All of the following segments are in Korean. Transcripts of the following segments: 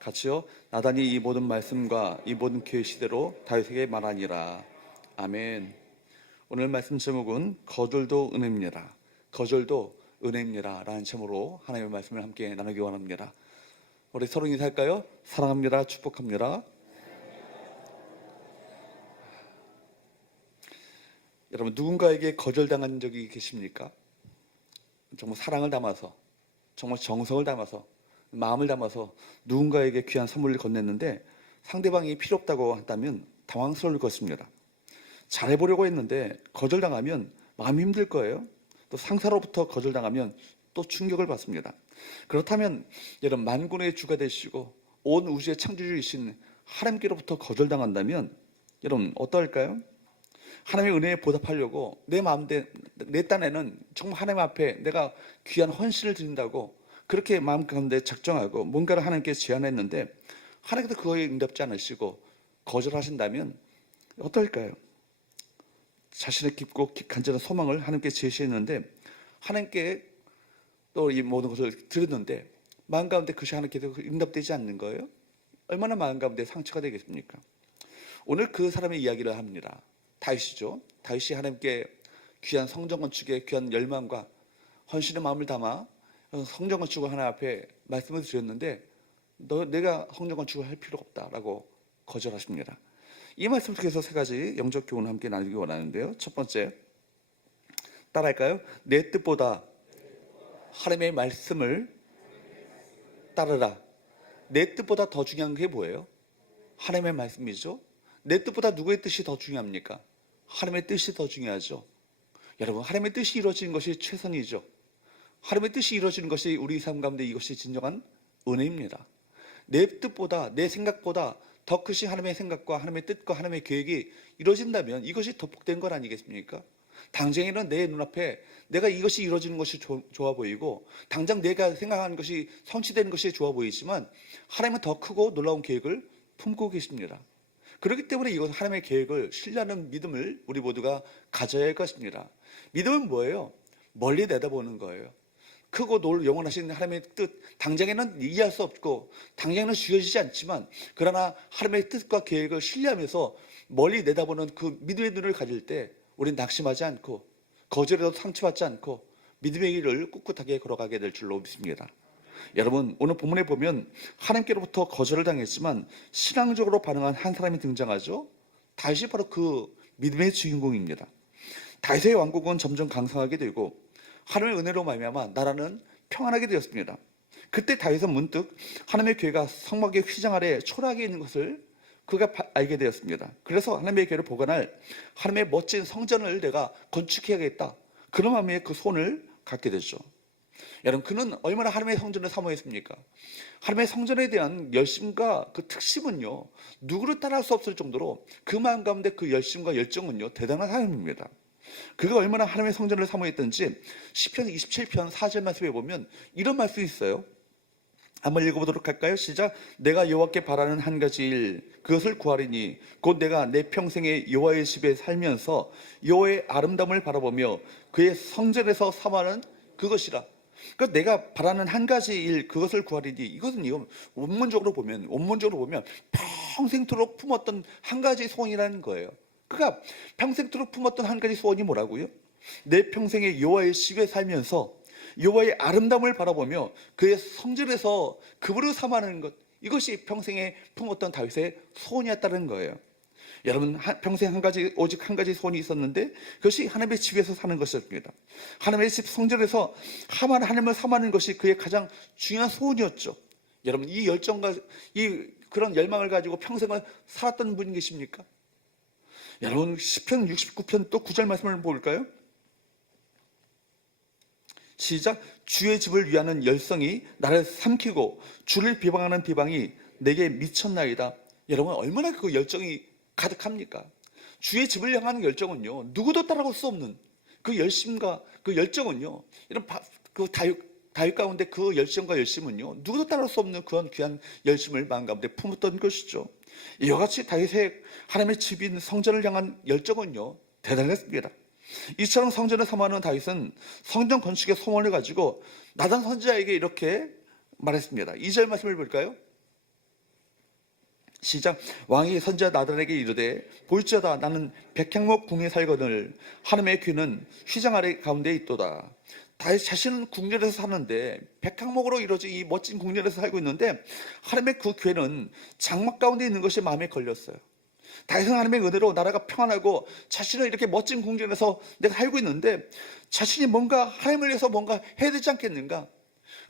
같이요. 나단이 이 모든 말씀과 이 모든 계시대로 다윗에게 말하니라. 아멘. 오늘 말씀 제목은 거절도 은혜입니다. 거절도 은혜입니다 라는 제목으로 하나님의 말씀을 함께 나누기 원합니다. 우리 서로 인사할까요? 사랑합니다. 축복합니다. 여러분, 누군가에게 거절당한 적이 계십니까? 정말 사랑을 담아서, 정말 정성을 담아서, 마음을 담아서 누군가에게 귀한 선물을 건넸는데 상대방이 필요 없다고 한다면 당황스러울 것입니다. 잘해보려고 했는데 거절당하면 마음이 힘들 거예요. 또 상사로부터 거절당하면 또 충격을 받습니다. 그렇다면 여러분, 만군의 주가 되시고 온 우주의 창조주이신 하나님께로부터 거절당한다면 여러분 어떠할까요? 하나님의 은혜에 보답하려고 내 마음대 내 딴에는 정말 하나님 앞에 내가 귀한 헌신을 드린다고 그렇게 마음 가운데 작정하고 뭔가를 하나님께 제안했는데 하나님께서 그거에 응답지 않으시고 거절하신다면 어떨까요? 자신의 깊고 간절한 소망을 하나님께 제시했는데 하나님께 또 이 모든 것을 드렸는데 마음 가운데 그것이 하나님께서 응답되지 않는 거예요? 얼마나 마음 가운데 상처가 되겠습니까? 오늘 그 사람의 이야기를 합니다. 다윗이죠. 다윗이 하나님께 귀한 성전 건축에 귀한 열망과 헌신의 마음을 담아 성전 건축을 하나님 앞에 말씀을 드렸는데 내가 성전 건축을 할 필요가 없다라고 거절하십니다. 이 말씀 속에서 세 가지 영적 교훈을 함께 나누기 원하는데요. 첫 번째, 따라할까요? 내 뜻보다 하나님의 말씀을 따르라. 내 뜻보다 더 중요한 게 뭐예요? 하나님의 말씀이죠. 내 뜻보다 누구의 뜻이 더 중요합니까? 하나님의 뜻이 더 중요하죠. 여러분, 하나님의 뜻이 이루어지는 것이 최선이죠. 하나님의 뜻이 이루어지는 것이 우리 삶 가운데 이것이 진정한 은혜입니다. 내 뜻보다, 내 생각보다 더 크신 하나님의 생각과 하나님의 뜻과 하나님의 계획이 이루어진다면 이것이 더 복된 것 아니겠습니까? 당장에는 내 눈앞에 내가 이것이 이루어지는 것이 좋아 보이고 당장 내가 생각하는 것이 성취되는 것이 좋아 보이지만 하나님은 더 크고 놀라운 계획을 품고 계십니다. 그렇기 때문에 이것은 하나님의 계획을 신뢰하는 믿음을 우리 모두가 가져야 할 것입니다. 믿음은 뭐예요? 멀리 내다보는 거예요. 크고 영원하신 하나님의 뜻, 당장에는 이해할 수 없고 당장에는 주어지지 않지만 그러나 하나님의 뜻과 계획을 신뢰하면서 멀리 내다보는 그 믿음의 눈을 가질 때 우리는 낙심하지 않고 거절에도 상처받지 않고 믿음의 길을 꿋꿋하게 걸어가게 될 줄로 믿습니다. 여러분, 오늘 본문에 보면 하나님께로부터 거절을 당했지만 신앙적으로 반응한 한 사람이 등장하죠. 다윗이 바로 그 믿음의 주인공입니다. 다윗의 왕국은 점점 강성하게 되고 하나님의 은혜로 말미암아 나라는 평안하게 되었습니다. 그때 다윗은 문득 하나님의 교회가 성막의 휘장 아래 초라하게 있는 것을 그가 알게 되었습니다. 그래서 하나님의 교회를 보관할 하나님의 멋진 성전을 내가 건축해야겠다, 그런 마음에 그 소원을 갖게 되죠. 여러분, 그는 얼마나 하나님의 성전을 사모했습니까? 하나님의 성전에 대한 열심과 그 특심은요, 누구를 따라할 수 없을 정도로 그 마음 가운데 그 열심과 열정은요, 대단한 사람입니다. 그가 얼마나 하나님의 성전을 사모했던지 시편 27편 4절 말씀에 보면 이런 말씀이 있어요. 한번 읽어보도록 할까요? 시작. 내가 여호와께 바라는 한 가지 일, 그것을 구하리니 곧 내가 내 평생에 여호와의 집에 살면서 여호와의 아름다움을 바라보며 그의 성전에서 사모하는 그것이라. 그러니까 내가 바라는 한 가지 일, 그것을 구하리니, 이것은 원문적으로 보면 평생토록 품었던 한 가지 소원이라는 거예요. 그가 평생토록 품었던 한 가지 소원이 뭐라고요? 내 평생에 여호와의 집에 살면서 여호와의 아름다움을 바라보며 그의 성전에서 그분을 삼아하는 것, 이것이 평생에 품었던 다윗의 소원이었다는 거예요. 여러분, 평생 오직 한 가지 소원이 있었는데 그것이 하나님의 집에서 사는 것이었습니다. 하나님의 집 성전에서 하나님을 삼아하는 것이 그의 가장 중요한 소원이었죠. 여러분, 이 열정과 그런 열망을 가지고 평생을 살았던 분이 계십니까? 여러분, 시편 69편 또 9절 말씀을 볼까요? 시작. 주의 집을 위하는 열성이 나를 삼키고 주를 비방하는 비방이 내게 미쳤나이다. 여러분, 얼마나 그 열정이 가득합니까? 주의 집을 향하는 열정은요, 누구도 따라갈 수 없는 그 열심과 그 열정은요, 이런 그 다윗 가운데 그 열정과 열심은요, 누구도 따라갈 수 없는 그런 귀한 열심을 마음 가운데 품었던 것이죠. 이와 같이 다윗의 하나님의 집인 성전을 향한 열정은요, 대단했습니다. 이처럼 성전을 사모하는 다윗은 성전 건축의 소원을 가지고 나단 선지자에게 이렇게 말했습니다. 2절 말씀을 볼까요? 시작. 왕이 선지자 나단에게 이르되 볼지어다 나는 백향목 궁에 살거늘 하나님의 귀는 휘장 아래 가운데 있도다. 다윗 자신은 궁전에서 사는데 백향목으로 이루어진 이 멋진 궁전에서 살고 있는데 하나님의 그 괴는 장막 가운데 있는 것이 마음에 걸렸어요. 다윗은 하나님의 은혜로 나라가 평안하고 자신은 이렇게 멋진 궁전에서 내가 살고 있는데 자신이 뭔가 하나님을 위해서 뭔가 해야 되지 않겠는가?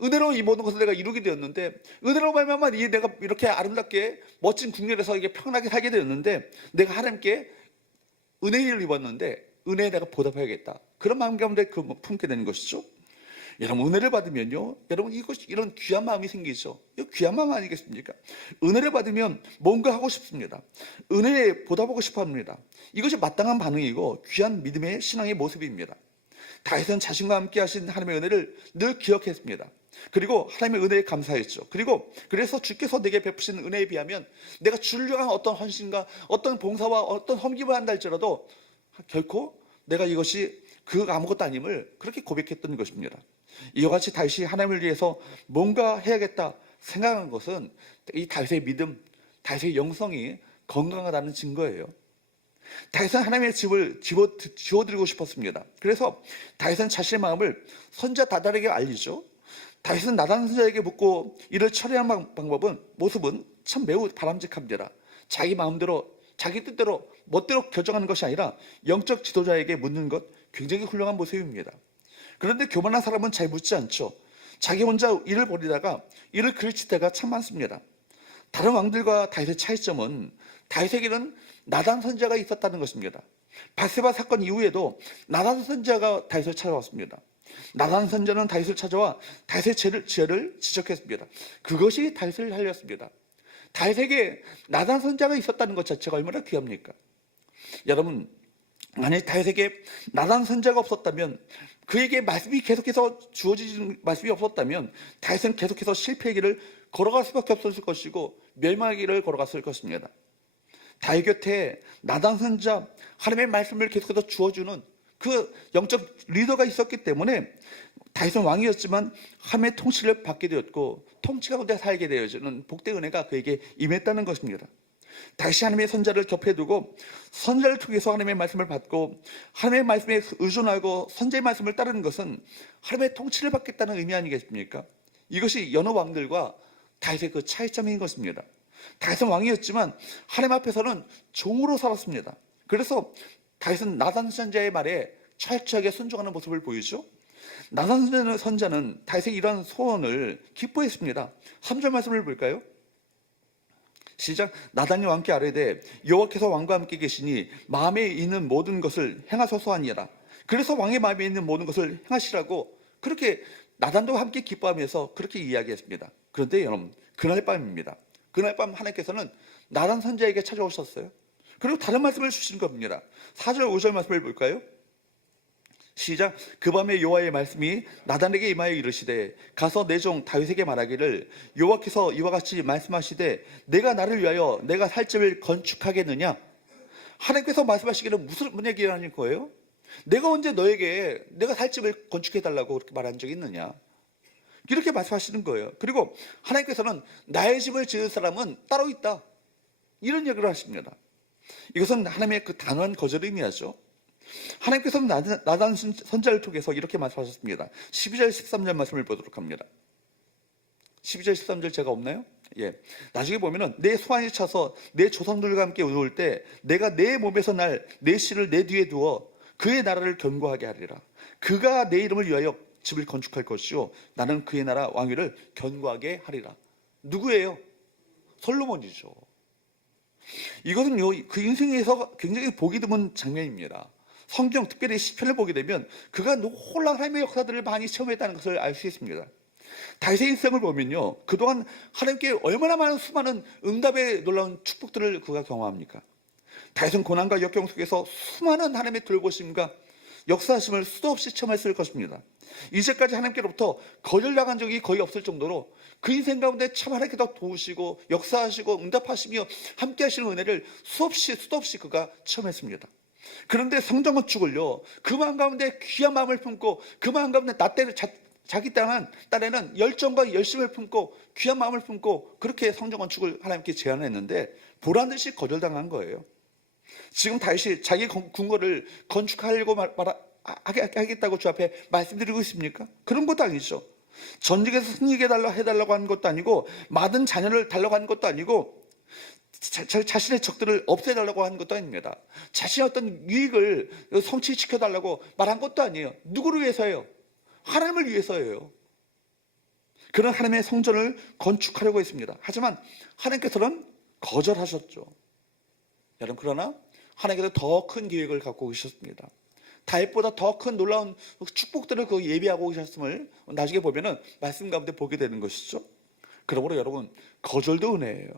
은혜로 이 모든 것을 내가 이루게 되었는데 은혜로 말미암아 내가 이렇게 아름답게 멋진 궁전에서 이게 평안하게 살게 되었는데 내가 하나님께 은혜를 입었는데 은혜에 내가 보답해야겠다. 그런 마음 가운데 품게 되는 것이죠. 여러분 은혜를 받으면요, 여러분 이런 귀한 마음이 생기죠. 이거 귀한 마음 아니겠습니까? 은혜를 받으면 뭔가 하고 싶습니다. 은혜에 보답하고 싶어합니다. 이것이 마땅한 반응이고 귀한 믿음의 신앙의 모습입니다. 다윗은 자신과 함께 하신 하나님의 은혜를 늘 기억했습니다. 그리고 하나님의 은혜에 감사했죠. 그래서 주께서 내게 베푸신 은혜에 비하면 내가 주를 향한 어떤 헌신과 어떤 봉사와 어떤 섬김을 한다 할지라도 결코 내가 이것이 그 아무것도 아님을 그렇게 고백했던 것입니다. 이와 같이 다윗이 하나님을 위해서 뭔가 해야겠다 생각한 것은 이 다윗의 믿음, 다윗의 영성이 건강하다는 증거예요. 다윗은 하나님의 집을 지어드리고 싶었습니다. 그래서 다윗은 자신의 마음을 선지자 나단에게 알리죠. 다윗은 나단 선지자에게 묻고 이를 처리하는 모습은 참 매우 바람직합니다. 자기 마음대로 자기 뜻대로 멋대로 결정하는 것이 아니라 영적 지도자에게 묻는 것 굉장히 훌륭한 모습입니다. 그런데 교만한 사람은 잘 묻지 않죠. 자기 혼자 일을 벌이다가 일을 그르칠 때가 참 많습니다. 다른 왕들과 다윗의 차이점은 다윗에게는 나단 선지자가 있었다는 것입니다. 바세바 사건 이후에도 나단 선지자가 다윗을 찾아왔습니다. 나단 선지자는 다윗을 찾아와 다윗의 죄를 지적했습니다. 그것이 다윗을 살렸습니다. 다윗에게 나단 선지자가 있었다는 것 자체가 얼마나 귀합니까? 여러분, 만약 다윗에게 나단 선지자가 없었다면, 그에게 말씀이 계속해서 주어지는 말씀이 없었다면 다윗은 계속해서 실패의 길을 걸어갈 수밖에 없었을 것이고 멸망의 길을 걸어갔을 것입니다. 다윗 곁에 나단 선지자, 하나님의 말씀을 계속해서 주어주는 그 영적 리더가 있었기 때문에 다윗은 왕이었지만 하나님의 통치를 받게 되었고 통치 가운데 살게 되어지는 복된 은혜가 그에게 임했다는 것입니다. 다시 하나님의 선자를 곁에 두고 선자를 통해서 하나님의 말씀을 받고 하나님의 말씀에 의존하고 선자의 말씀을 따르는 것은 하나님의 통치를 받겠다는 의미 아니겠습니까? 이것이 여러 왕들과 다윗의 그 차이점인 것입니다. 다윗은 왕이었지만 하나님 앞에서는 종으로 살았습니다. 그래서 다윗은 나단 선자의 말에 철저하게 순종하는 모습을 보이죠. 나단 선자는 다윗의 이러한 소원을 기뻐했습니다. 3절 말씀을 볼까요? 시작. 나단이 왕께 아뢰되 여호와께서 왕과 함께 계시니 마음에 있는 모든 것을 행하소서 하니라. 그래서 왕의 마음에 있는 모든 것을 행하시라고 그렇게 나단도 함께 기뻐하면서 그렇게 이야기했습니다. 그런데 여러분, 그날 밤입니다. 그날 밤 하나님께서는 나단 선지자에게 찾아오셨어요. 그리고 다른 말씀을 주신 겁니다. 4절 5절 말씀을 볼까요? 시작. 그 밤에 여호와의 말씀이 나단에게 임하여 이르시되 가서 내 종 다윗에게 말하기를 여호와께서 이와 같이 말씀하시되 내가 나를 위하여 내가 살 집을 건축하겠느냐. 하나님께서 말씀하시기를 무슨 얘기를 하는 거예요? 내가 언제 너에게 내가 살 집을 건축해달라고 그렇게 말한 적이 있느냐. 이렇게 말씀하시는 거예요. 그리고 하나님께서는 나의 집을 지을 사람은 따로 있다, 이런 얘기를 하십니다. 이것은 하나님의 그 단호한 거절을 의미하죠. 하나님께서는 나단 선지자를 통해서 이렇게 말씀하셨습니다. 12절 13절 말씀을 보도록 합니다. 12절 13절 제가 없나요? 예. 나중에 보면은 내 소환이 차서 내 조상들과 함께 누울 때 내가 내 몸에서 날 내 씨를 내 뒤에 두어 그의 나라를 견고하게 하리라. 그가 내 이름을 위하여 집을 건축할 것이요 나는 그의 나라 왕위를 견고하게 하리라. 누구예요? 솔로몬이죠. 이것은요, 그 인생에서 굉장히 보기 드문 장면입니다. 성경, 특별히 시편을 보게 되면 그가 놀라운 하나님의 역사들을 많이 체험했다는 것을 알 수 있습니다. 다윗의 인생을 보면요, 그동안 하나님께 얼마나 많은 수많은 응답의 놀라운 축복들을 그가 경험합니까? 다윗은 고난과 역경 속에서 수많은 하나님의 돌보심과 역사하심을 수도 없이 체험했을 것입니다. 이제까지 하나님께로부터 거절당한 적이 거의 없을 정도로 그 인생 가운데 참 하나님께서 도우시고 역사하시고 응답하시며 함께 하시는 은혜를 수도 없이 그가 체험했습니다. 그런데 성전 건축을요, 그 마음 가운데 귀한 마음을 품고 그 마음 가운데 자기 딴에는 열정과 열심을 품고 귀한 마음을 품고 그렇게 성전 건축을 하나님께 제안했는데 보란 듯이 거절당한 거예요. 지금 다윗이 자기 궁궐을 건축하려고 하겠다고 주 앞에 말씀드리고 있습니까? 그런 것도 아니죠. 전쟁에서 승리하게 해달라고 하는 것도 아니고 많은 자녀를 달라고 하는 것도 아니고 자신의 적들을 없애달라고 하는 것도 아닙니다. 자신의 어떤 유익을 성취시켜달라고 말한 것도 아니에요. 누구를 위해서예요? 하나님을 위해서예요. 그런 하나님의 성전을 건축하려고 했습니다. 하지만 하나님께서는 거절하셨죠. 여러분, 그러나 하나님께서 더 큰 계획을 갖고 계셨습니다. 다윗보다 더 큰 놀라운 축복들을 예비하고 계셨음을 나중에 보면은 말씀 가운데 보게 되는 것이죠. 그러므로 여러분, 거절도 은혜예요.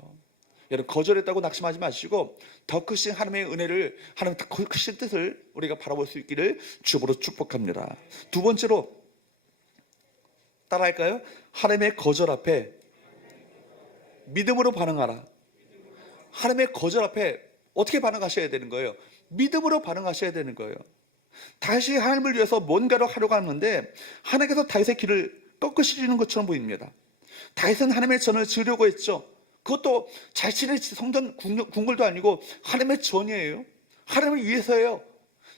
여러분, 거절했다고 낙심하지 마시고 더 크신 하나님의 은혜를, 하나님 더 크신 뜻을 우리가 바라볼 수 있기를 주으로 축복합니다. 두 번째로 따라할까요? 하나님의 거절 앞에 믿음으로 반응하라. 하나님의 거절 앞에 어떻게 반응하셔야 되는 거예요? 믿음으로 반응하셔야 되는 거예요. 다시 하나님을 위해서 뭔가를 하려고 하는데 하나님께서 다윗의 길을 꺾으시는 것처럼 보입니다. 다윗은 하나님의 전을 지으려고 했죠. 그것도 자신의 성전 궁궐도 아니고 하나님의 전이에요. 하나님을 위해서예요.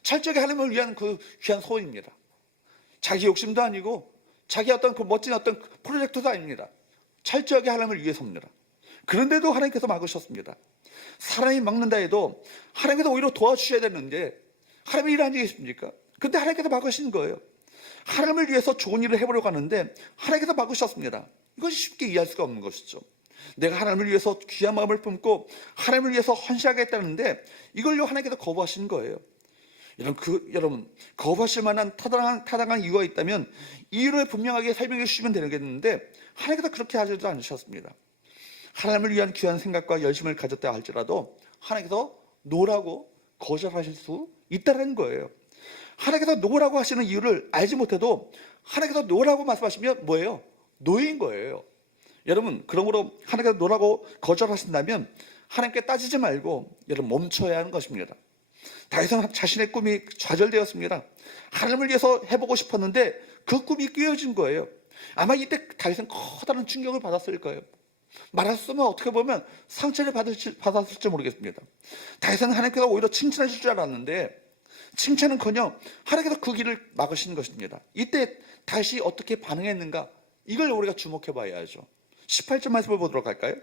철저하게 하나님을 위한 그 귀한 소원입니다. 자기 욕심도 아니고 자기 어떤 그 멋진 어떤 프로젝트도 아닙니다. 철저하게 하나님을 위해서입니다. 그런데도 하나님께서 막으셨습니다. 사람이 막는다 해도 하나님께서 오히려 도와주셔야 되는데 하나님의 일 아니겠습니까? 근데 하나님께서 막으신 거예요. 하나님을 위해서 좋은 일을 해보려고 하는데 하나님께서 막으셨습니다. 이것이 쉽게 이해할 수가 없는 것이죠. 내가 하나님을 위해서 귀한 마음을 품고 하나님을 위해서 헌신하겠다는데 이걸요 하나님께서 거부하신 거예요. 여러분 거부하실 만한 타당한 이유가 있다면 이유를 분명하게 설명해 주시면 되겠는데 하나님께서 그렇게 하지도 않으셨습니다. 하나님을 위한 귀한 생각과 열심을 가졌다 할지라도 하나님께서 노라고 거절하실 수 있다는 거예요. 하나님께서 노라고 하시는 이유를 알지 못해도 하나님께서 노라고 말씀하시면 뭐예요? 노인 거예요. 여러분, 그러므로 하나님께서 노라고 거절하신다면 하나님께 따지지 말고 여러분 멈춰야 하는 것입니다. 다윗은 자신의 꿈이 좌절되었습니다. 하나님을 위해서 해보고 싶었는데 그 꿈이 깨어진 거예요. 아마 이때 다윗은 커다란 충격을 받았을 거예요. 말했으면 어떻게 보면 상처를 받았을지 모르겠습니다. 다윗은 하나님께서 오히려 칭찬하실 줄 알았는데 칭찬은커녕 하나님께서 그 길을 막으신 것입니다. 이때 다윗이 어떻게 반응했는가, 이걸 우리가 주목해 봐야죠. 18절 말씀을 보도록 할까요?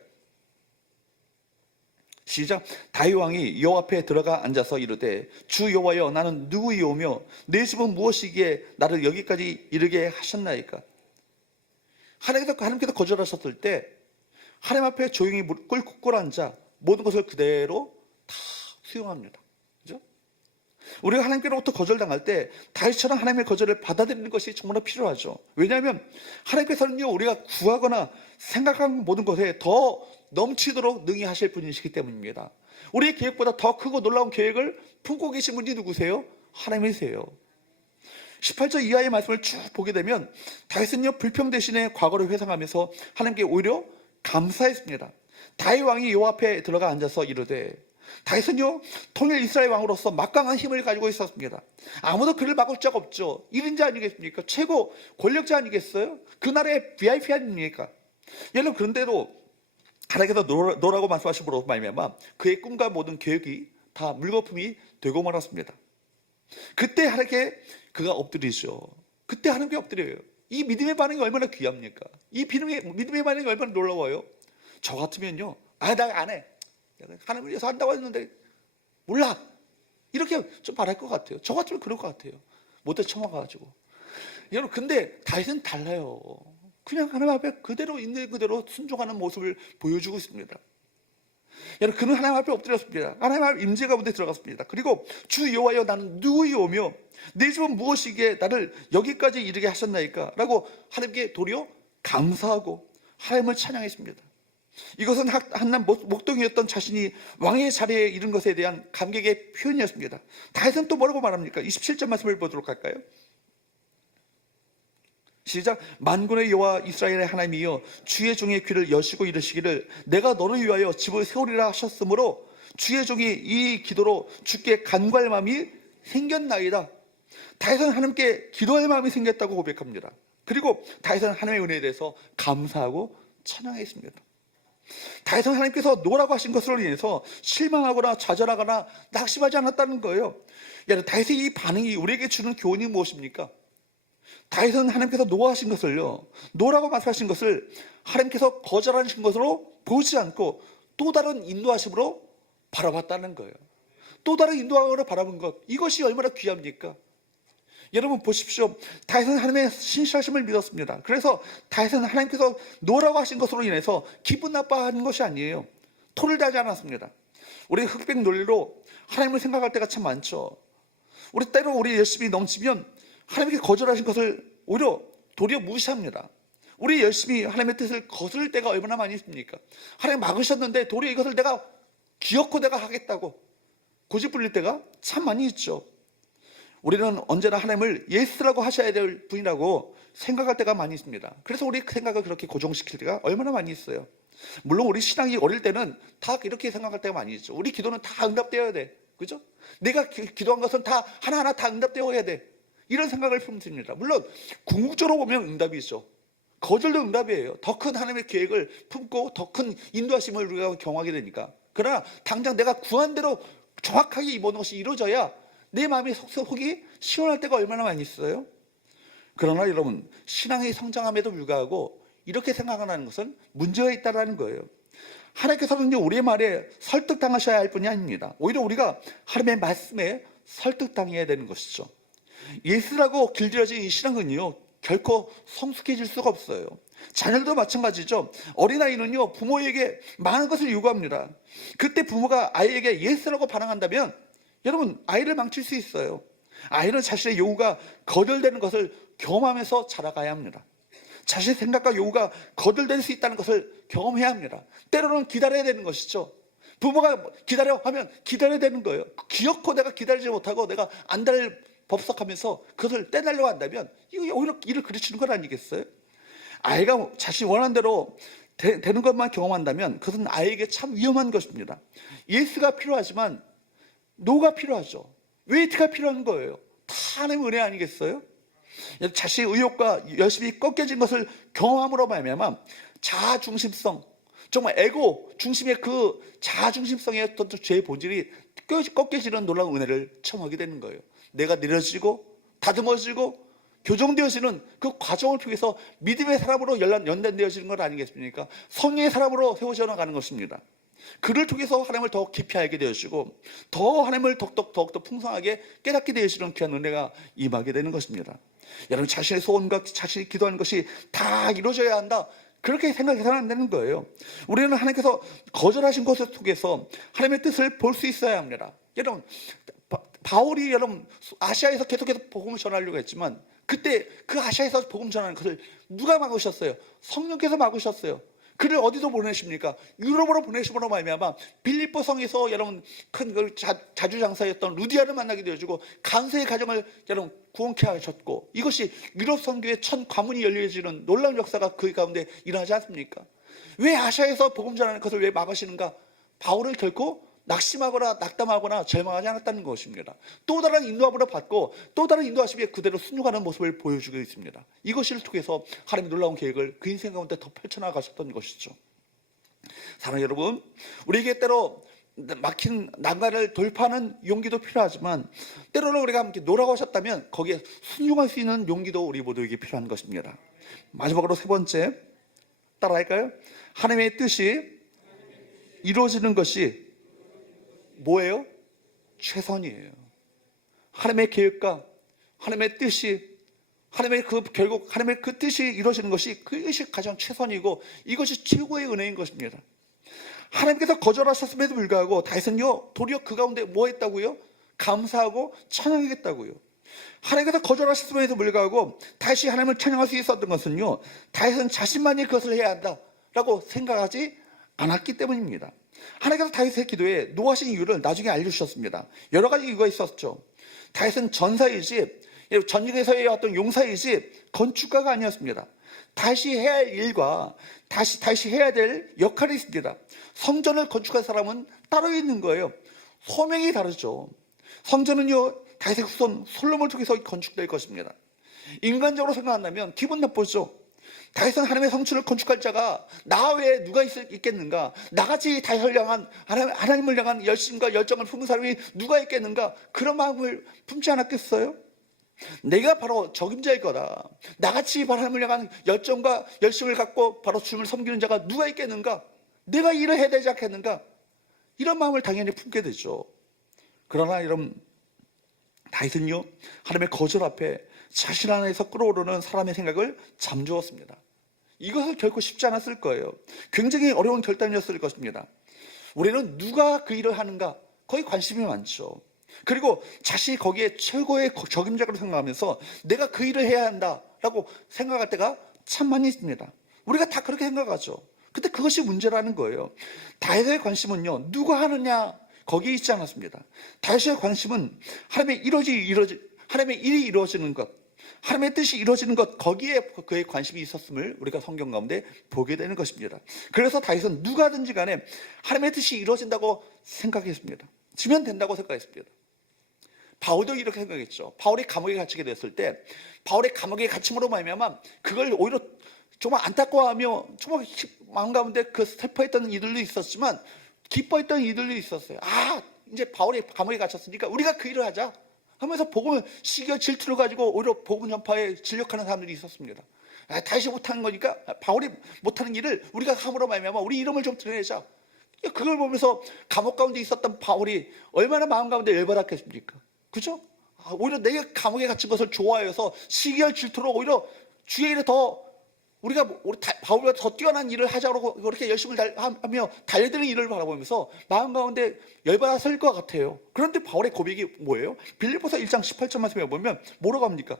시작. 다윗 왕이 여호와 앞에 들어가 앉아서 이르되 주 여호와여, 나는 누구이오며 내 집은 무엇이기에 나를 여기까지 이르게 하셨나이까? 하나님께서 거절하셨을 때 하나님 앞에 조용히 꿇고 앉아 모든 것을 그대로 다 수용합니다. 그죠? 우리가 하나님께로부터 거절당할 때 다윗처럼 하나님의 거절을 받아들이는 것이 정말로 필요하죠. 왜냐하면 하나님께서는요 우리가 구하거나 생각하는 모든 것에 더 넘치도록 능히 하실 분이시기 때문입니다. 우리의 계획보다 더 크고 놀라운 계획을 품고 계신 분이 누구세요? 하나님이세요. 18절 이하의 말씀을 쭉 보게 되면 다윗은요 불평 대신에 과거를 회상하면서 하나님께 오히려 감사했습니다. 다윗 왕이 여호와 앞에 들어가 앉아서 이르되, 다윗은요 통일 이스라엘 왕으로서 막강한 힘을 가지고 있었습니다. 아무도 그를 막을 자가 없죠. 1인자 아니겠습니까? 최고 권력자 아니겠어요? 그 나라의 VIP 아닙니까? 여러분, 그런데도 하나님께서 노라고 말씀하심으로 말미암아 그의 꿈과 모든 계획이 다 물거품이 되고 말았습니다. 그때 하나님께 그가 엎드리죠. 그때 하나님께 엎드려요. 이 믿음의 반응이 얼마나 귀합니까? 이 믿음의 반응이 얼마나 놀라워요? 저 같으면요, 나 안 해. 하나님을 위해서 한다고 했는데 몰라. 이렇게 좀 말할 것 같아요. 저 같으면 그럴 것 같아요. 못해 처먹어가지고. 여러분, 근데 다윗은 달라요. 그냥 하나님 앞에 그대로 있는 그대로 순종하는 모습을 보여주고 있습니다. 여러분, 그는 하나님 앞에 엎드렸습니다. 하나님 앞에 임재 가운데 들어갔습니다. 그리고 주 여호와여, 나는 누구이오며 내 집은 무엇이기에 나를 여기까지 이르게 하셨나이까? 라고 하나님께 도리어 감사하고 하나님을 찬양했습니다. 이것은 한낱 목동이었던 자신이 왕의 자리에 이른 것에 대한 감격의 표현이었습니다. 다윗은 또 뭐라고 말합니까? 27절 말씀을 보도록 할까요? 시작. 만군의 여호와 이스라엘의 하나님이여, 주의 종의 귀를 여시고 이르시기를 내가 너를 위하여 집을 세우리라 하셨으므로 주의 종이 이 기도로 주께 간구할 마음이 생겼나이다. 다윗은 하나님께 기도할 마음이 생겼다고 고백합니다. 그리고 다윗은 하나님의 은혜에 대해서 감사하고 찬양했습니다. 다윗은 하나님께서 노라고 하신 것으로 인해서 실망하거나 좌절하거나 낙심하지 않았다는 거예요. 여러분, 다윗의 이 반응이 우리에게 주는 교훈이 무엇입니까? 다윗은 하나님께서 노하신 것을요, 노라고 말씀하신 것을 하나님께서 거절하신 것으로 보지 않고 또 다른 인도하심으로 바라봤다는 거예요. 또 다른 인도하심으로 바라본 것, 이것이 얼마나 귀합니까? 여러분 보십시오. 다윗은 하나님의 신실하심을 믿었습니다. 그래서 다윗은 하나님께서 노라고 하신 것으로 인해서 기분 나빠하는 것이 아니에요. 토를 다지 않았습니다. 우리 흑백 논리로 하나님을 생각할 때가 참 많죠. 우리 때로 우리 열심히 넘치면 하나님께 거절하신 것을 오히려 도리어 무시합니다. 우리 열심히 하나님의 뜻을 거스를 때가 얼마나 많이 있습니까? 하나님 막으셨는데 도리어 이것을 내가 기어코 내가 하겠다고 고집 부릴 때가 참 많이 있죠. 우리는 언제나 하나님을 예스라고 하셔야 될 분이라고 생각할 때가 많이 있습니다. 그래서 우리 생각을 그렇게 고정시킬 때가 얼마나 많이 있어요. 물론 우리 신앙이 어릴 때는 다 이렇게 생각할 때가 많이 있죠. 우리 기도는 다 응답되어야 돼. 그죠? 내가 기도한 것은 다 하나하나 다 응답되어야 돼. 이런 생각을 품습니다. 물론 궁극적으로 보면 응답이죠. 거절도 응답이에요. 더 큰 하나님의 계획을 품고 더 큰 인도하심을 우리가 경험하게 되니까. 그러나 당장 내가 구한 대로 정확하게 이번 것이 이루어져야 내 마음의 속이 시원할 때가 얼마나 많이 있어요. 그러나 여러분, 신앙이 성장함에도 불구하고 이렇게 생각하는 것은 문제가 있다는 거예요. 하나님께서는 우리의 말에 설득당하셔야 할 뿐이 아닙니다. 오히려 우리가 하나님의 말씀에 설득당해야 되는 것이죠. 예수라고 길들여진 이 신앙은요, 결코 성숙해질 수가 없어요. 자녀들도 마찬가지죠. 어린아이는요, 부모에게 많은 것을 요구합니다. 그때 부모가 아이에게 예스라고 반응한다면 여러분, 아이를 망칠 수 있어요. 아이는 자신의 요구가 거절되는 것을 경험하면서 자라가야 합니다. 자신의 생각과 요구가 거절될 수 있다는 것을 경험해야 합니다. 때로는 기다려야 되는 것이죠. 부모가 기다려 하면 기다려야 되는 거예요. 기어코 내가 기다리지 못하고 내가 안달 법석하면서 그것을 떼내려고 한다면 이거 오히려 일을 그르치는 것 아니겠어요? 아이가 자신이 원하는 대로 되는 것만 경험한다면 그것은 아이에게 참 위험한 것입니다. 예스가 필요하지만 노가 필요하죠. 웨이트가 필요한 거예요. 다 하나님의 은혜 아니겠어요? 자신의 의욕과 열심히 꺾여진 것을 경험함으로 말미암아 자아중심성, 정말 에고 중심의 그 자아중심성의 어떤 죄의 본질이 꺾여지는 놀라운 은혜를 청하게 되는 거예요. 내가 내려지고 다듬어지고 교정되어지는 그 과정을 통해서 믿음의 사람으로 연단되어지는 것 아니겠습니까? 성령의 사람으로 세워져 나가는 것입니다. 그를 통해서 하나님을 더 깊이 알게 되어지고 더 하나님을 더욱더 풍성하게 깨닫게 되어지는 귀한 은혜가 임하게 되는 것입니다. 여러분, 자신의 소원과 자신이 기도하는 것이 다 이루어져야 한다, 그렇게 생각해서는 안 되는 거예요. 우리는 하나님께서 거절하신 것 속에서 하나님의 뜻을 볼 수 있어야 합니다. 여러분, 바울이 여러분 아시아에서 계속해서 복음을 전하려고 했지만 그때 그 아시아에서 복음 전하는 것을 누가 막으셨어요? 성령께서 막으셨어요. 그를 어디로 보내십니까? 유럽으로 보내심으로 말미암아 빌립보 성에서 여러분 큰 자주장사였던 루디아를 만나게 되어지고 간세의 가정을 여러분 구원케 하셨고, 이것이 유럽 선교의 첫 관문이 열려지는 놀라운 역사가 그 가운데 일어나지 않습니까? 왜 아시아에서 복음 전하는 것을 왜 막으시는가? 바울을 결코 낙심하거나 낙담하거나 절망하지 않았다는 것입니다. 또 다른 인도함으로 받고 또 다른 인도하심에 그대로 순종하는 모습을 보여주고 있습니다. 이것을 통해서 하나님의 놀라운 계획을 그 인생 가운데 더 펼쳐나가셨던 것이죠. 사랑하는 여러분, 우리에게 때로 막힌 난간을 돌파하는 용기도 필요하지만 때로는 우리가 함께 노라고 하셨다면 거기에 순종할 수 있는 용기도 우리 모두에게 필요한 것입니다. 마지막으로 세 번째, 따라할까요? 하나님의 뜻이 이루어지는 것이 뭐예요? 최선이에요. 하나님의 계획과 하나님의 뜻이, 결국 하나님의 그 뜻이 이루어지는 것이 그것이 가장 최선이고 이것이 최고의 은혜인 것입니다. 하나님께서 거절하셨음에도 불구하고 다윗은요, 도리어 그 가운데 뭐 했다고요? 감사하고 찬양하겠다고요. 하나님께서 거절하셨음에도 불구하고 다시 하나님을 찬양할 수 있었던 것은요, 다윗은 자신만이 그것을 해야 한다라고 생각하지 않았기 때문입니다. 하나님께서 다윗의 기도에 노하신 이유를 나중에 알려주셨습니다. 여러 가지 이유가 있었죠. 다윗은 전사이지, 전쟁에서의 어떤 용사이지 건축가가 아니었습니다. 다시 해야 할 일과 다시 해야 될 역할이 있습니다. 성전을 건축한 사람은 따로 있는 거예요. 소명이 다르죠. 성전은요, 다윗의 후손 솔로몬을 통해서 건축될 것입니다. 인간적으로 생각한다면 기분 나쁘죠. 다윗은 하나님의 성취를 건축할 자가 나 외에 누가 있겠는가? 나같이 다윗을 향한 하나님을 향한 열심과 열정을 품은 사람이 누가 있겠는가? 그런 마음을 품지 않았겠어요? 내가 바로 적임자일 거다. 나같이 하나님을 향한 열정과 열심을 갖고 바로 주님을 섬기는 자가 누가 있겠는가? 내가 일을 해야 되지 않겠는가? 이런 마음을 당연히 품게 되죠. 그러나 여러분, 다윗은요, 하나님의 거절 앞에 자신 안에서 끌어오르는 사람의 생각을 잠주었습니다. 이것을 결코 쉽지 않았을 거예요. 굉장히 어려운 결단이었을 것입니다. 우리는 누가 그 일을 하는가 거의 관심이 많죠. 그리고 자신이 거기에 최고의 적임자로 생각하면서 내가 그 일을 해야 한다라고 생각할 때가 참 많이 있습니다. 우리가 다 그렇게 생각하죠. 근데 그것이 문제라는 거예요. 다윗의 관심은요, 누가 하느냐 거기에 있지 않았습니다. 다윗의 관심은 하나님의 일이 이루어지는 것, 하나님의 뜻이 이루어지는 것, 거기에 그의 관심이 있었음을 우리가 성경 가운데 보게 되는 것입니다. 그래서 다윗은 누가든지 간에 하나님의 뜻이 이루어진다고 생각했습니다. 지면 된다고 생각했습니다. 바울도 이렇게 생각했죠. 바울이 감옥에 갇히게 됐을 때 바울의 감옥에 갇힘으로 말미암아 그걸 오히려 정말 안타까워하며 정말 마음 가운데 그 슬퍼했던 이들도 있었지만 기뻐했던 이들도 있었어요. 이제 바울이 감옥에 갇혔으니까 우리가 그 일을 하자 하면서 복음을 시기와 질투를 가지고 오히려 복음 전파에 진력하는 사람들이 있었습니다. 다윗이 못하는 거니까 바울이 못하는 일을 우리가 함으로 말미암아 우리 이름을 좀 드러내자. 그걸 보면서 감옥 가운데 있었던 바울이 얼마나 마음 가운데 열받았겠습니까? 그죠? 오히려 내가 감옥에 갇힌 것을 좋아해서 시기와 질투로 오히려 주의 일에 더 바울보다 더 뛰어난 일을 하자고 그렇게 열심히 하며 달려드는 일을 바라보면서 마음 가운데 열받았을 것 같아요. 그런데 바울의 고백이 뭐예요? 빌립보서 1장 18절 말씀에 보면 뭐라고 합니까?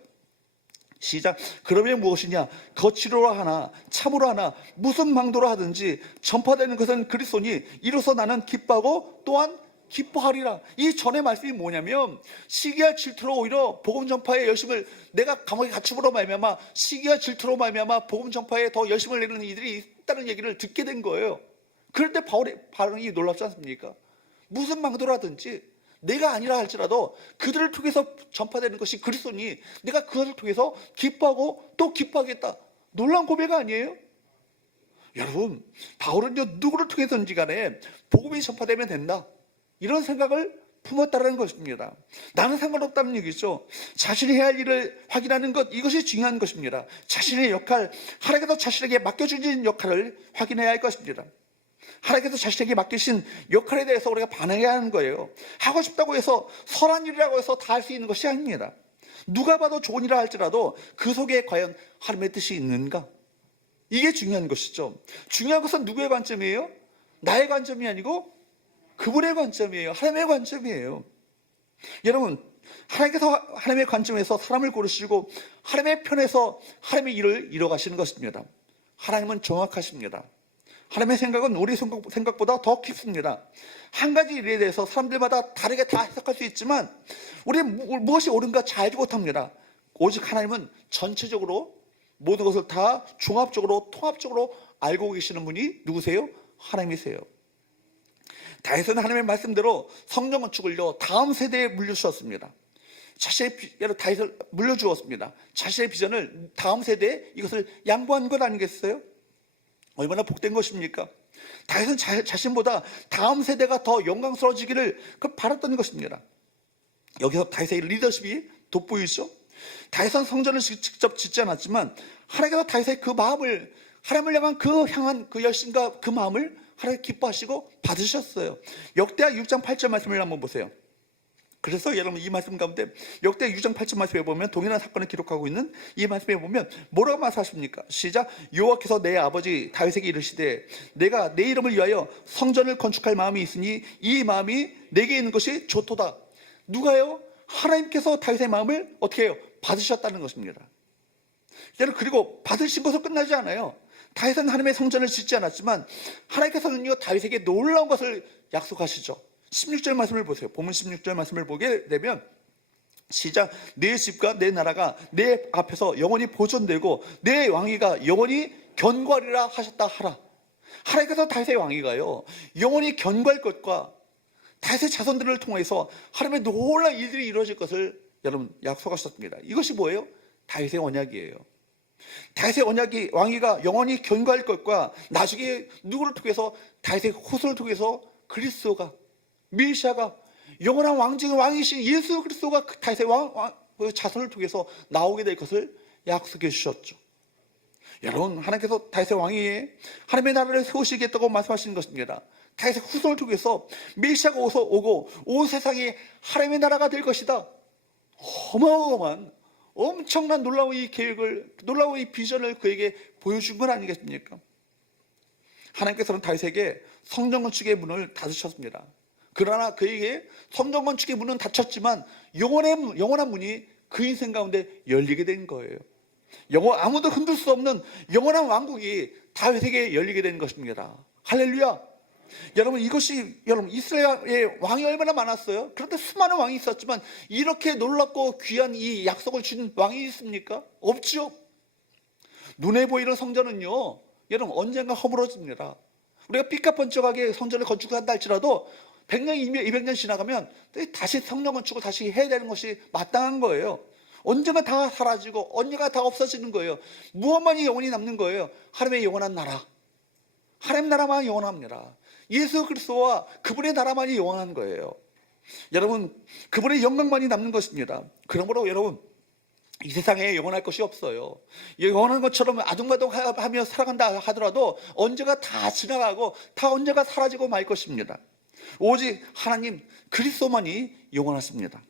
시작. 그러면 무엇이냐? 거칠어로 하나 참으로 하나 무슨 망도로 하든지 전파되는 것은 그리스도니 이로써 나는 기뻐하고 또한 기뻐하리라. 이 전의 말씀이 뭐냐면 시기와 질투로 오히려 복음 전파에 열심을 내가 감옥에 갇힘으로 말미암아 시기와 질투로 말미암아 복음 전파에 더 열심을 내는 이들이 있다는 얘기를 듣게 된 거예요. 그럴 때 바울의 반응이 놀랍지 않습니까? 무슨 망도라든지 내가 아니라 할지라도 그들을 통해서 전파되는 것이 그리스도니 내가 그것을 통해서 기뻐하고 또 기뻐하겠다. 놀라운 고백 아니에요? 여러분, 바울은요 누구를 통해서든지 간에 복음이 전파되면 된다, 이런 생각을 품었다는 것입니다. 나는 상관없다는 얘기죠. 자신이 해야 할 일을 확인하는 것, 이것이 중요한 것입니다. 자신의 역할, 하나님께서 자신에게 맡겨주신 역할을 확인해야 할 것입니다. 하나님께서 자신에게 맡기신 역할에 대해서 우리가 반응해야 하는 거예요. 하고 싶다고 해서 선한 일이라고 해서 다 할 수 있는 것이 아닙니다. 누가 봐도 좋은 일을 할지라도 그 속에 과연 하나님의 뜻이 있는가? 이게 중요한 것이죠. 중요한 것은 누구의 관점이에요? 나의 관점이 아니고 그분의 관점이에요. 하나님의 관점이에요. 여러분, 하나님께서 하나님의 관점에서 사람을 고르시고 하나님의 편에서 하나님의 일을 이뤄가시는 것입니다. 하나님은 정확하십니다. 하나님의 생각은 우리 생각보다 더 깊습니다. 한 가지 일에 대해서 사람들마다 다르게 다 해석할 수 있지만 우리는 무엇이 옳은가 잘 알지 못합니다. 오직 하나님은 전체적으로 모든 것을 다 종합적으로 통합적으로 알고 계시는 분이 누구세요? 하나님이세요. 다윗은 하나님의 말씀대로 성전 건축을요 다음 세대에 물려주었습니다. 다윗을 물려주었습니다. 자신의 비전을 다음 세대에 이것을 양보한 것 아니겠어요? 얼마나 복된 것입니까? 다윗은 자신보다 다음 세대가 더 영광스러워지기를 바랐던 것입니다. 여기서 다윗의 리더십이 돋보이죠. 다윗은 성전을 직접 짓지 않았지만 하나님께서 다윗의 그 마음을, 하나님을 향한 그 열심과 그 마음을 하나님 기뻐하시고 받으셨어요. 역대하 6장 8절 말씀을 한번 보세요. 그래서 여러분 이 말씀 가운데 역대 6장 8절 말씀에 보면 동일한 사건을 기록하고 있는 이 말씀에 보면 뭐라고 말씀하십니까? 시작. 여호와께서 내 아버지 다윗에게 이르시되 내가 내 이름을 위하여 성전을 건축할 마음이 있으니 이 마음이 내게 있는 것이 좋도다. 누가요? 하나님께서 다윗의 마음을 어떻게 해요? 받으셨다는 것입니다. 여러분, 그리고 받으신 것으로 끝나지 않아요. 다윗은 하나님의 성전을 짓지 않았지만 하나님께서는요 다윗에게 놀라운 것을 약속하시죠. 16절 말씀을 보세요. 본문 16절 말씀을 보게 되면 시작. 내 집과 내 나라가 내 앞에서 영원히 보존되고 내 왕위가 영원히 견고하리라 하셨다 하라. 하나님께서 다윗의 왕위가요 영원히 견고할 것과 다윗의 자손들을 통해서 하나님의 놀라운 일들이 이루어질 것을 여러분 약속하셨습니다. 이것이 뭐예요? 다윗의 언약이에요. 다윗의 언약이 왕위가 영원히 견고할 것과 나중에 누구를 통해서 다윗의 후손을 통해서 그리스도가 메시아가 영원한 왕중의 왕이신 예수 그리스도가 그 다윗의 그 자손을 통해서 나오게 될 것을 약속해 주셨죠. 여러분, 하나님께서 다윗의 왕위에 하나님의 나라를 세우시겠다고 말씀하시는 것입니다. 다윗의 후손을 통해서 메시아가 오고 온 세상에 하나님의 나라가 될 것이다. 어마어마한 엄청난 놀라운 이 계획을, 놀라운 이 비전을 그에게 보여준 건 아니겠습니까? 하나님께서는 다윗에게 성전 건축의 문을 닫으셨습니다. 그러나 그에게 성전 건축의 문은 닫혔지만 영원한 문이 그 인생 가운데 열리게 된 거예요. 아무도 흔들 수 없는 영원한 왕국이 다윗에게 열리게 된 것입니다. 할렐루야. 여러분, 이스라엘의 왕이 얼마나 많았어요? 그런데 수많은 왕이 있었지만 이렇게 놀랍고 귀한 이 약속을 준 왕이 있습니까? 없죠. 눈에 보이는 성전은요, 여러분, 언젠가 허물어집니다. 우리가 삐까뻔쩍하게 성전을 건축한다 할지라도 100년, 200년 지나가면 다시 성전 건축을 다시 해야 되는 것이 마땅한 거예요. 언젠가 다 사라지고 언젠가 다 없어지는 거예요. 무엇만이 영원히 남는 거예요? 하나님의 영원한 나라. 하나님 나라만 영원합니다. 예수 그리스도와 그분의 나라만이 영원한 거예요. 여러분, 그분의 영광만이 남는 것입니다. 그러므로 여러분, 이 세상에 영원할 것이 없어요. 영원한 것처럼 아둥바둥하며 살아간다 하더라도 언제가 다 지나가고 다 언제가 사라지고 말 것입니다. 오직 하나님 그리스도만이 영원하십니다.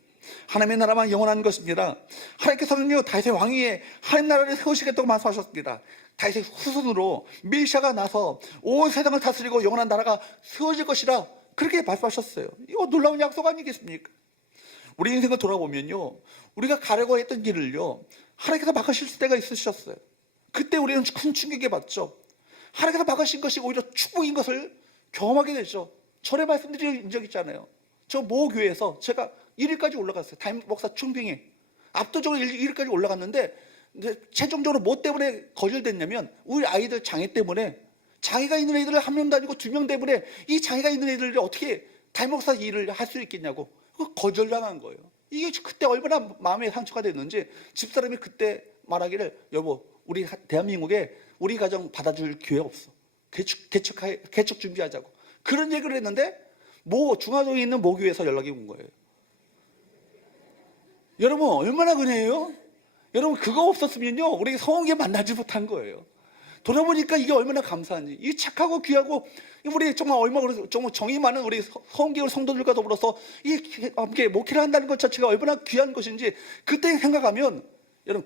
하나님의 나라만 영원한 것입니다. 하나님께서는요, 다윗의 왕위에 하나님 나라를 세우시겠다고 말씀하셨습니다. 다윗의 후손으로 메시아가 나서 온 세상을 다스리고 영원한 나라가 세워질 것이라 그렇게 말씀하셨어요. 이거 놀라운 약속 아니겠습니까? 우리 인생을 돌아보면요, 우리가 가려고 했던 길을요, 하나님께서 막으실 때가 있으셨어요. 그때 우리는 큰 충격에 받죠. 하나님께서 막으신 것이 오히려 축복인 것을 경험하게 되죠. 전에 말씀드린 적 있잖아요. 저 모 교회에서 제가 1위까지 올라갔어요. 담임 목사 총빙에 압도적으로 1위까지 올라갔는데, 이제 최종적으로 뭐 때문에 거절됐냐면 우리 아이들 장애 때문에, 장애가 있는 애들을 한 명도 아니고 2명 때문에 이 장애가 있는 애들이 어떻게 담임 목사 일을 할 수 있겠냐고 거절당한 거예요. 이게 그때 얼마나 마음에 상처가 됐는지 집사람이 그때 말하기를, 여보, 우리 대한민국에 우리 가정 받아줄 교회 없어. 개척 준비하자고. 그런 얘기를 했는데 중화동에 있는 모교에서 연락이 온 거예요. 여러분, 얼마나 그래요? 여러분, 그거 없었으면요, 우리 성원계 만나지 못한 거예요. 돌아보니까 이게 얼마나 감사한지. 이 착하고 귀하고, 우리 정말 정말 정이 많은 우리 성원계 성도들과 더불어서 함께 목회를 한다는 것 자체가 얼마나 귀한 것인지 그때 생각하면, 여러분,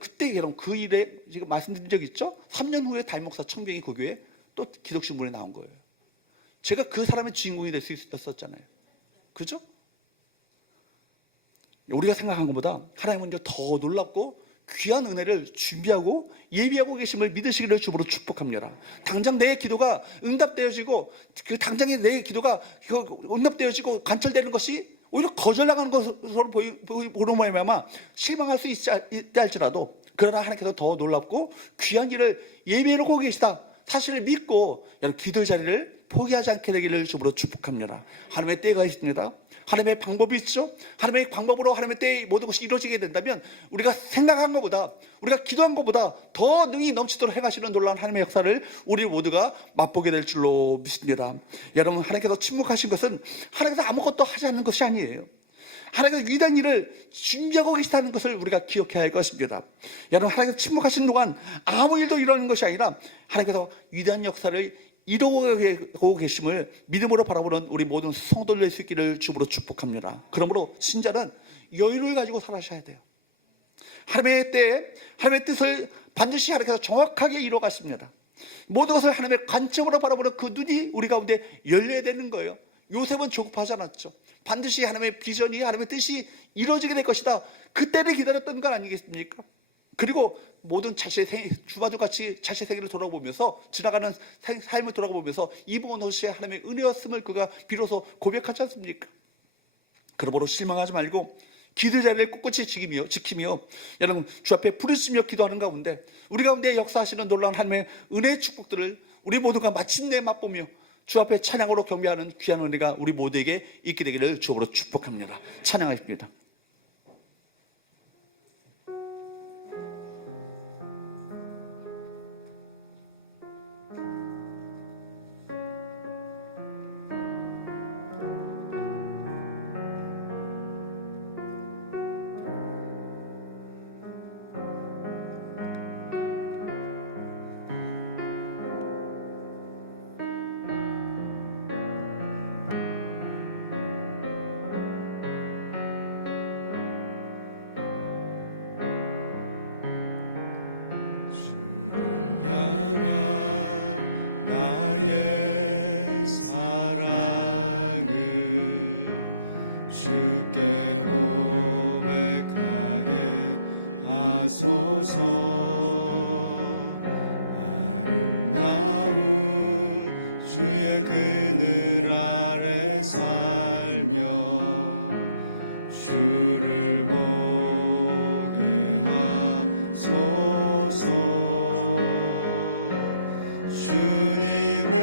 그 일에 지금 말씀드린 적 있죠? 3년 후에 담임 목사 청병이 그 교회에 또 기독신문에 나온 거예요. 제가 그 사람의 주인공이 될 수 있었잖아요. 그죠? 우리가 생각한 것보다 하나님은 더 놀랍고 귀한 은혜를 준비하고 예비하고 계심을 믿으시기를 주으로 축복합니다. 당장 내 기도가 응답되어지고, 그 당장에 내 기도가 응답되어지고 관철되는 것이 오히려 거절당하는 것으로 보는 말미암아 실망할 수 있다 할지라도, 그러나 하나님께서 더 놀랍고 귀한 일을 예비해놓고 계시다 사실을 믿고 여러분, 기도의 자리를 포기하지 않게 되기를 주으로 축복합니다. 하나님의 때가 있습니다. 하나님의 방법이 있죠. 하나님의 방법으로 하나님의 때에 모든 것이 이루어지게 된다면 우리가 생각한 것보다, 우리가 기도한 것보다 더 능히 넘치도록 행하시는 놀라운 하나님의 역사를 우리 모두가 맛보게 될 줄로 믿습니다. 여러분, 하나님께서 침묵하신 것은 하나님께서 아무것도 하지 않는 것이 아니에요. 하나님께서 위대한 일을 준비하고 계시다는 것을 우리가 기억해야 할 것입니다. 여러분, 하나님께서 침묵하신 동안 아무 일도 일어나는 것이 아니라 하나님께서 위대한 역사를 이루고 계심을 믿음으로 바라보는 우리 모든 성도들 될 수 있기를 주으로 축복합니다. 그러므로 신자는 여유를 가지고 살아셔야 돼요. 하나님의 때에 하나님의 뜻을 반드시 하나님께서 정확하게 이루어가십니다. 모든 것을 하나님의 관점으로 바라보는 그 눈이 우리 가운데 열려야 되는 거예요. 요셉은 조급하지 않았죠. 반드시 하나님의 비전이, 하나님의 뜻이 이루어지게 될 것이다. 그때를 기다렸던 건 아니겠습니까? 그리고 모든 자신의 주마도 같이 자신의 생애를 돌아보면서, 지나가는 삶을 돌아보면서 이 부분 것이 하나님의 은혜였음을 그가 비로소 고백하지 않습니까? 그러므로 실망하지 말고 기도 자리를 꿋꿋이 지키며 여러분, 주 앞에 부르시며 기도하는 가운데 우리 가운데 역사하시는 놀라운 하나님의 은혜의 축복들을 우리 모두가 마침내 맛보며 주 앞에 찬양으로 경배하는 귀한 은혜가 우리 모두에게 있게 되기를 주으로 축복합니다. 찬양하십니다. 주의 그늘 아래 살며 주를 보게 하소서. 주님의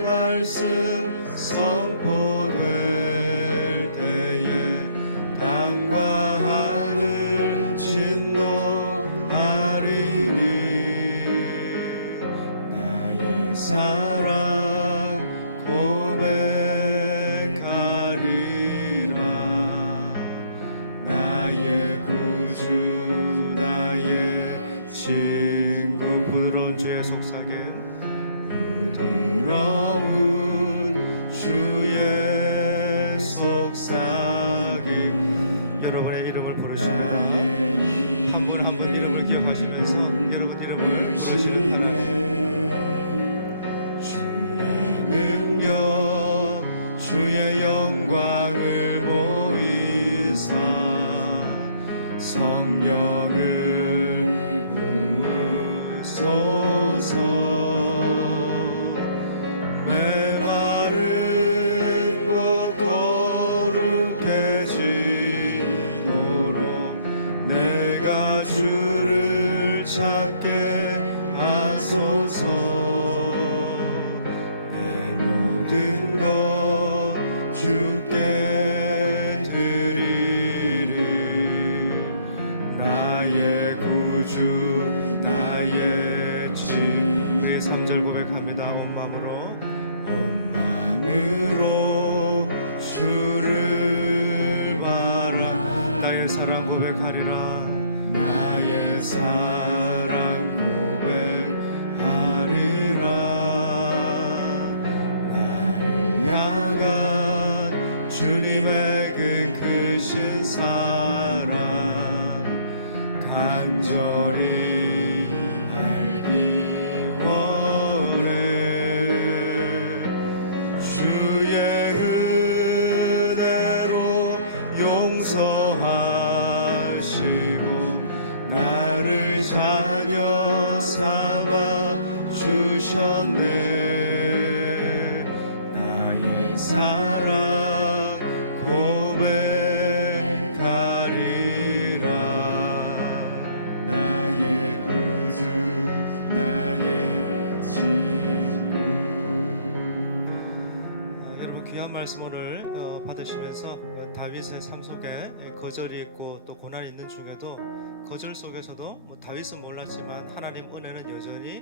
말씀 선포될 때에 땅과 하늘 진동하리니 나의 사랑 고백하리라. 나의 구주 나의 친구. 부드러운 주의 속삭임, 부드러운 주의 속삭임. 여러분의 이름을 부르십니다. 한 분 한 분 이름을 기억하시면서 여러분 이름을 부르시는 하나님. 주의 능력 주의 영광을 보이사 성령을 부으소서. 메마른 곳 거룩해지도록 내가 주를 찾게 하소서. 내 모든 것 주께 드리리. 나의 구주 나의 집. 우리 3절 고백합니다. 온 마음으로 주를 바라. 나의 사랑 고백하리라. 나의 사랑 고백하리라. 나를 향한 주님의 그 크신 사랑 간절히 알기 원해. 주의 은혜로 용서하시고 나를 자녀 삼아 주셨네. 나의 사랑 고백하리라. 여러분 귀한 말씀 오늘 받으시면서 다윗의 삶 속에 거절이 있고 또 고난이 있는 중에도 거절 속에서도 다윗은 몰랐지만 하나님 은혜는 여전히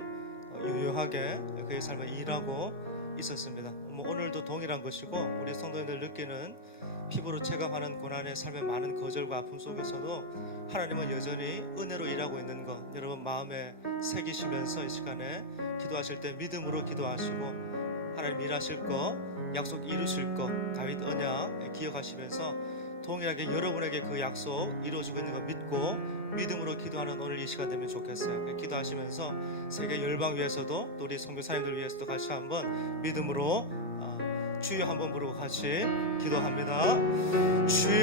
유효하게 그의 삶에 일하고 있었습니다. 오늘도 동일한 것이고 우리 성도님들 느끼는 피부로 체감하는 고난의 삶의 많은 거절과 아픔 속에서도 하나님은 여전히 은혜로 일하고 있는 것 여러분 마음에 새기시면서 이 시간에 기도하실 때 믿음으로 기도하시고 하나님 일하실 것 약속 이루실 것 다윗 언약 기억하시면서 동일하게 여러분에게 그 약속 이루어지고 있는 거 믿고 믿음으로 기도하는 오늘 이 시간 되면 좋겠어요. 기도하시면서 세계 열방 위해서도 또 우리 선교사님들 위해서도 같이 한번 믿음으로 주여 한번 부르고 같이 기도합니다. 주여